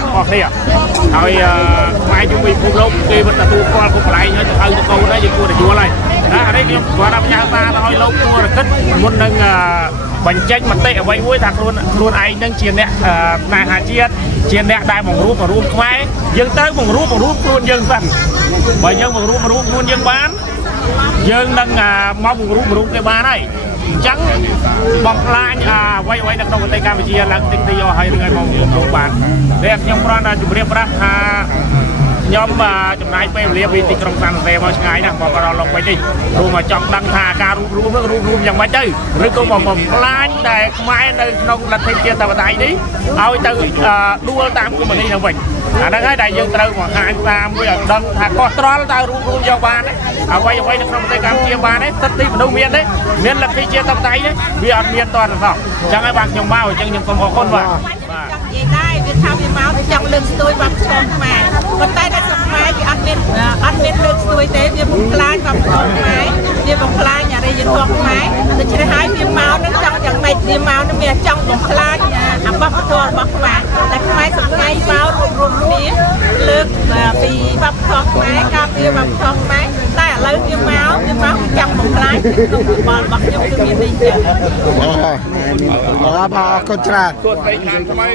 ណាអស់គ្នាហើយផ្នែកជំនួយភូមិលោកគេvẫnទទួលស្គាល់គុំកន្លែងឲ្យទៅកូនដែរយើងគួរតែយល់ហើយណាអានេះខ្ញុំគាត់ថាផ្ញើសារទៅឲ្យលោកគួរតែគិតមុននឹងបញ្ចេញមតិអ្វីមួយថាខ្លួនឯងនឹងជាអ្នកស្នេហាជាតិជាអ្នកដែលបង្រួបបង្រួមខ្មែរយើងត្រូវបង្រួបបង្រួមខ្លួនយើងសិនបើយើងបង្រួបបង្រួមខ្លួនយើងបានយើងនឹងមកបង្រួបបង្រួមគេបានហើយអញ្ចឹងបំផ្លាញអ្វីនៅក្នុងប្រទេសកម្ពុជាឡើងតិចតិចឲ្យរឿងឲ្យមកយើងបានតែខ្ញុំគ្រាន់តែជម្រាបប្រាប់ថាខ្ញុំចំណាយពេលវេលាពីទីក្រុងសាន់សេមកឆ្ងាយណាស់មកដល់ឡុងវិញនេះព្រោះមកចង់ដឹងថាការរួបរวมនឹងរួបរวมយ៉ាងម៉េចទៅឬក៏បំផ្លាញដែលខ្មែរនៅក្នុងលទ្ធិជាតិបតៃនេះឲ្យទៅដួលតាមកុម្មុយនីហ្នឹងវិញអាហ្នឹងហើយដែលយើងត្រូវបង្ហាញតាមមួយឲ្យដឹងថាកោះត្រល់តើរួបរวมយកបានអ្វីនៅក្នុងប្រទេសកម្ពុជាបានទេសិទ្ធិមនុស្សមានទេមានលទ្ធិជាតិបតៃទេវាអត់មានតរសោះអញ្ចឹងហើយបានខ្ញុំមកអញ្ចឹងខ្ញុំសូមអរគុណបាទនិយាយដែរវាថាវាមកចង់លើកស្ទួយវប្បធម៌ខ្មែរប៉ុន្តែនៅស្រុកខ្មែរវាអត់មានលើកស្ទួយទេវាបំផ្លាញវប្បធម៌ខ្មែរវាបំផ្លាញអរិយធម៌ខ្មែរដូច្នេះហើយវាមកនឹងចង់យ៉ាងម៉េចវាមកនឹងវាចង់បំផ្លាញវប្បធម៌របស់ខ្មែរតែខ្មែរសប្តាហ៍មករួមគ្នាលើកពីវប្បធម៌ខ្មែរការពារវប្បធម៌ខ្មែរតែឥឡូវវាមកចង់បំផ្លាញក្នុងរបបរបស់ខ្ញុំគឺមាននេះចឹងបាទអរគុណច្រើន គាត់ស្ដីខាងថ្មី